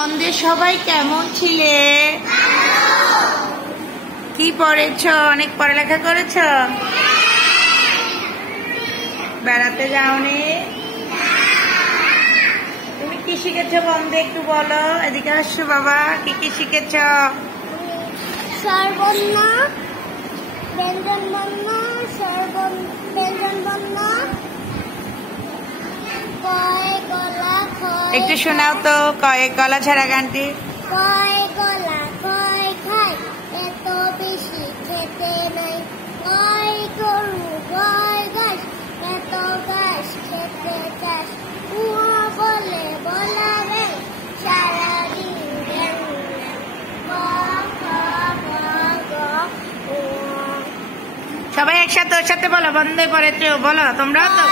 বন্ধে সবাই কেমন ছিলে? কি পড়েছ? অনেক পড়ালেখা করেছ? বেড়াতে যাওনি? তুমি কি শিখেছ বন্ধে একটু বলো। এদিকে আসছো বাবা, কি কি শিখেছ? স্বরবর্ণ, ব্যঞ্জনবর্ণ, ব্যঞ্জনবর্ণ, কয় গলা খয়। একটু শোনাও তো কয় গলা ছাড়া গানটি। কয় গলা কয় খায়, এত বেশি খেতে নাই। কয় গরু কয় ঘাস, এত ঘাস খেতে চাস। উহা বলে বলাবে সারাদিন জ্ঞান। ক খ গ ঘ ঙ। সবাই একসাথে ওর সাথে বলো, বন্ধে পড়েছ বলো তোমরাও তো।